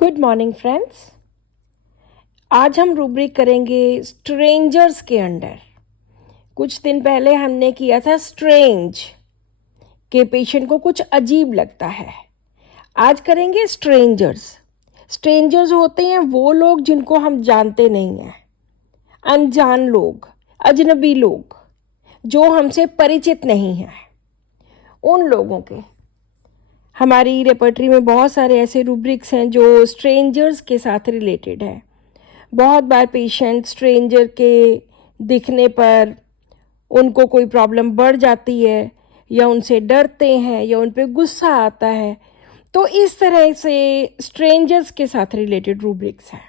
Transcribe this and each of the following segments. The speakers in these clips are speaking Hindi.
Good morning friends. आज हम रूब्रिक करेंगे स्ट्रेंजर्स के अंडर। कुछ दिन पहले हमने किया था स्ट्रेंज के पेशेंट को कुछ अजीब लगता है। आज करेंगे स्ट्रेंजर्स। स्ट्रेंजर्स होते हैं वो लोग जिनको हम जानते नहीं हैं, अनजान लोग, अजनबी लोग जो हमसे परिचित नहीं हैं। उन लोगों के हमारी रेपर्टरी में बहुत सारे ऐसे रूब्रिक्स हैं जो स्ट्रेंजर्स के साथ रिलेटेड है। बहुत बार पेशेंट स्ट्रेंजर के दिखने पर उनको कोई प्रॉब्लम बढ़ जाती है या उनसे डरते हैं या उन पर गुस्सा आता है, तो इस तरह से स्ट्रेंजर्स के साथ रिलेटेड रूब्रिक्स हैं।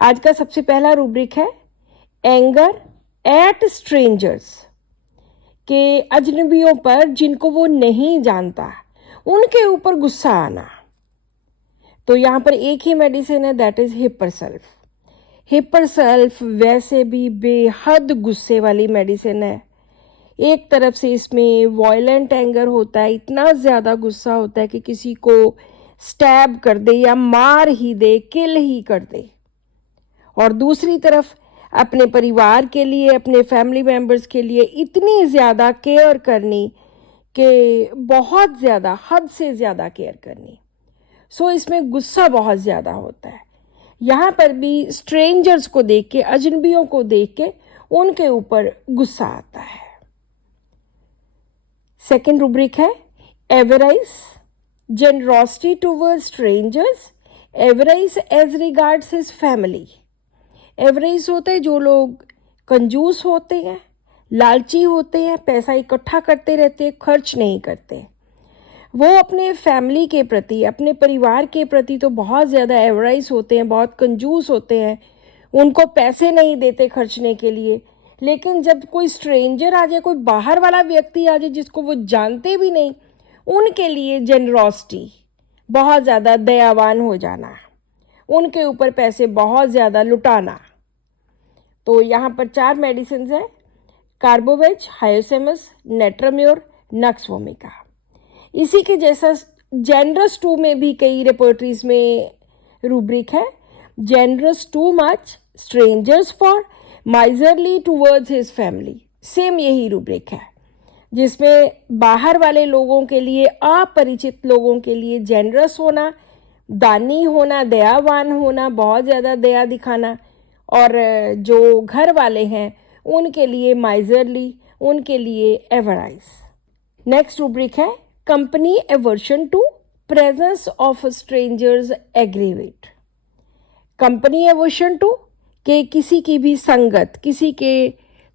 आज का सबसे पहला रूब्रिक है एंगर एट स्ट्रेंजर्स, के अजनबियों पर जिनको वो नहीं जानता उनके ऊपर गुस्सा आना। तो यहाँ पर एक ही मेडिसिन है, दैट इज हिपरसल्फ। हिपरसल्फ वैसे भी बेहद गुस्से वाली मेडिसिन है। एक तरफ से इसमें वायलेंट एंगर होता है, इतना ज़्यादा गुस्सा होता है कि किसी को स्टैब कर दे या मार ही दे, किल ही कर दे। और दूसरी तरफ अपने परिवार के लिए, अपने फैमिली मेम्बर्स के लिए इतनी ज़्यादा केयर करनी कि बहुत ज़्यादा, हद से ज़्यादा केयर करनी। सो इसमें गुस्सा बहुत ज़्यादा होता है। यहाँ पर भी स्ट्रेंजर्स को देख के, अजनबियों को देख के उनके ऊपर गुस्सा आता है। सेकेंड रूब्रिक है avarice generosity toward strangers, avarice as regards his family. Avarice होते हैं जो लोग कंजूस होते हैं, लालची होते हैं, पैसा इकट्ठा करते रहते हैं, खर्च नहीं करते। वो अपने फैमिली के प्रति, अपने परिवार के प्रति तो बहुत ज़्यादा एवराइज होते हैं, बहुत कंजूस होते हैं, उनको पैसे नहीं देते खर्चने के लिए। लेकिन जब कोई स्ट्रेंजर आ जाए, कोई बाहर वाला व्यक्ति आ जाए जिसको वो जानते भी नहीं, उनके लिए जेनरोसिटी, बहुत ज़्यादा दयावान हो जाना, उनके ऊपर पैसे बहुत ज़्यादा लुटाना। तो यहाँ पर 4 मेडिसिन हैं, कार्बोवेज, हायोसेमस, नेट्राम्योर, नक्सवोमिका। इसी के जैसा जेनरस टू में भी कई रेपर्टरीज में रूब्रिक है, generous too much, strangers for, miserly towards his family. Same यही रूब्रिक है जिसमें बाहर वाले लोगों के लिए, अपरिचित लोगों के लिए जेनरस होना, दानी होना, दयावान होना, बहुत ज़्यादा दया दिखाना, और जो घर वाले हैं उनके लिए माइजरली, उनके लिए एवराइज। नेक्स्ट रूब्रिक है company aversion to, presence of strangers aggravate. Company aversion to के किसी की भी संगत, किसी के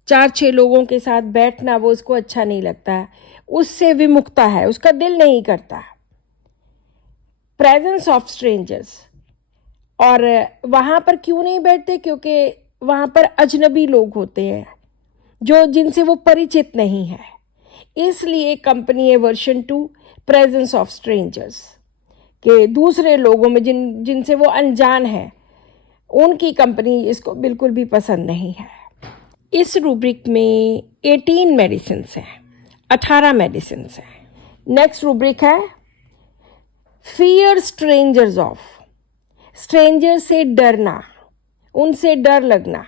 4-6 लोगों के साथ बैठना वो उसको अच्छा नहीं लगता है, उससे विमुखता है, उसका दिल नहीं करता। प्रेजेंस ऑफ स्ट्रेंजर्स, और वहाँ पर क्यों नहीं बैठते? क्योंकि वहाँ पर अजनबी लोग होते हैं जो जिनसे वो परिचित नहीं है। इसलिए company aversion to, presence of strangers, के दूसरे लोगों में जिनसे वो अनजान है, उनकी कंपनी इसको बिल्कुल भी पसंद नहीं है। इस रूब्रिक में 18 मेडिसिन हैं, 18 मेडिसिन हैं। नेक्स्ट रूब्रिक है फियर स्ट्रेंजर्स ऑफ, स्ट्रेंजर से डरना, उनसे डर लगना।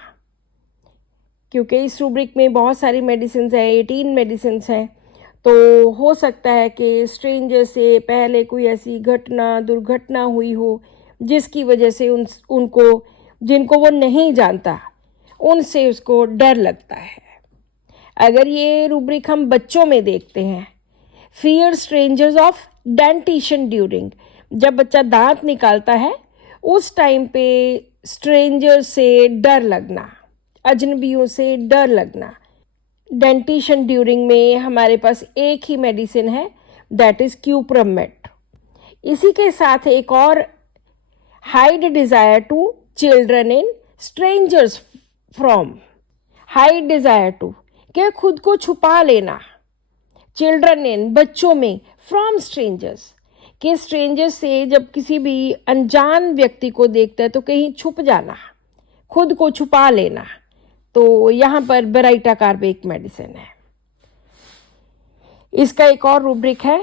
क्योंकि इस रूब्रिक में बहुत सारी मेडिसिन हैं, 18 मेडिसिन हैं, तो हो सकता है कि स्ट्रेंजर से पहले कोई ऐसी घटना, दुर्घटना हुई हो जिसकी वजह से उनको, जिनको वो नहीं जानता, उनसे उसको डर लगता है। अगर ये रूब्रिक हम बच्चों में देखते हैं, fear strangers of dentition during, जब बच्चा दांत निकालता है उस टाइम पे स्ट्रेंजर से डर लगना, अजनबियों से डर लगना। डेंटिशन ड्यूरिंग में हमारे पास एक ही मेडिसिन है, दैट इज क्यूप्रमेट। इसी के साथ एक और, hide desire to children in strangers from, hide desire to के खुद को छुपा लेना, चिल्ड्रन इन बच्चों में, फ्रॉम स्ट्रेंजर्स के स्ट्रेंजर्स से जब किसी भी अनजान व्यक्ति को देखता है तो कहीं छुप जाना, खुद को छुपा लेना। तो यहाँ पर बेराइटा कार्ब एक मेडिसिन है। इसका एक और रूब्रिक है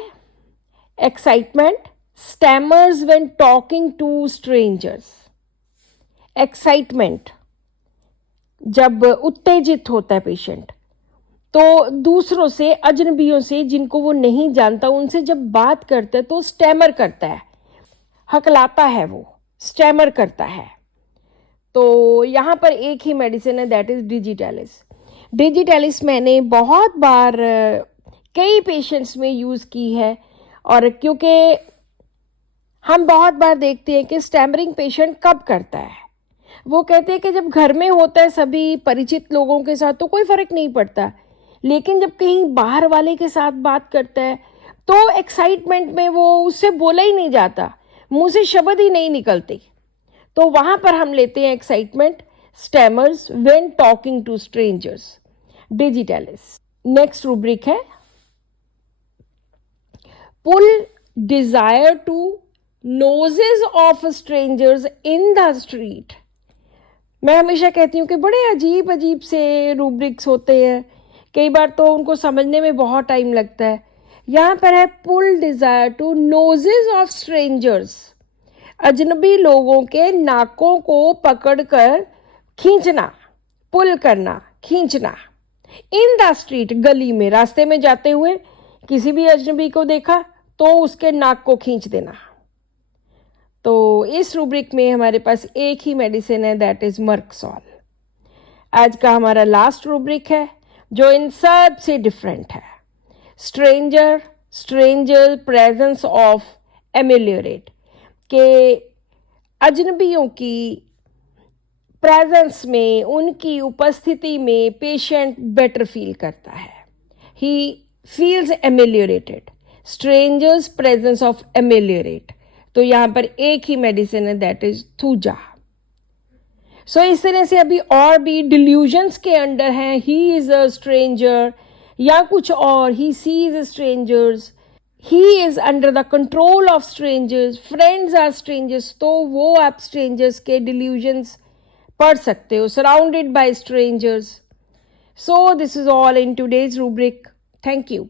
excitement, stammers when talking to strangers, excitement, जब उत्तेजित होता है पेशेंट तो दूसरों से, अजनबियों से जिनको वो नहीं जानता, उनसे जब बात करता है तो स्टैमर करता है, हकलाता है, वो स्टैमर करता है। तो यहाँ पर एक ही मेडिसिन है, दैट इज डिजिटैलिस। डिजिटैलिस मैंने बहुत बार कई पेशेंट्स में यूज़ की है, और क्योंकि हम बहुत बार देखते हैं कि स्टैमरिंग पेशेंट कब करता है, वो कहते हैं कि जब घर में होता है सभी परिचित लोगों के साथ तो कोई फ़र्क नहीं पड़ता, लेकिन जब कहीं बाहर वाले के साथ बात करता है तो एक्साइटमेंट में वो उससे बोला ही नहीं जाता, मुंह से शब्द ही नहीं निकलते, तो वहाँ पर हम लेते हैं excitement, stammers when talking to strangers, digitalis. Next rubric है pull desire to noses of strangers in the street. मैं हमेशा कहती हूँ कि बड़े अजीब अजीब से रूब्रिक्स होते हैं, कई बार तो उनको समझने में बहुत टाइम लगता है। यहाँ पर है pull desire to noses of strangers, अजनबी लोगों के नाकों को पकड़कर खींचना, पुल करना, खींचना, इन द स्ट्रीट, गली में, रास्ते में जाते हुए किसी भी अजनबी को देखा तो उसके नाक को खींच देना। तो इस रूब्रिक में हमारे पास एक ही मेडिसिन है, दैट इज मर्कसॉल। आज का हमारा लास्ट रूब्रिक है जो इन सब से डिफरेंट है, स्ट्रेंजर प्रेजेंस ऑफ एमेलियोरेट, के अजनबियों की प्रेजेंस में, उनकी उपस्थिति में पेशेंट बेटर फील करता है, he feels ameliorated, strangers presence of ameliorate. तो यहाँ पर एक ही मेडिसिन है, दैट इज थूजा। सो इस तरह से अभी और भी डिल्यूजन्स के अंडर हैं, ही इज अ स्ट्रेंजर या कुछ और, he sees strangers, he is under the control of strangers, friends are strangers, तो वो आप स्ट्रेंजर्स के डिल्यूजन्स पढ़ सकते हो, surrounded by strangers. So this is all in today's rubric. Thank you.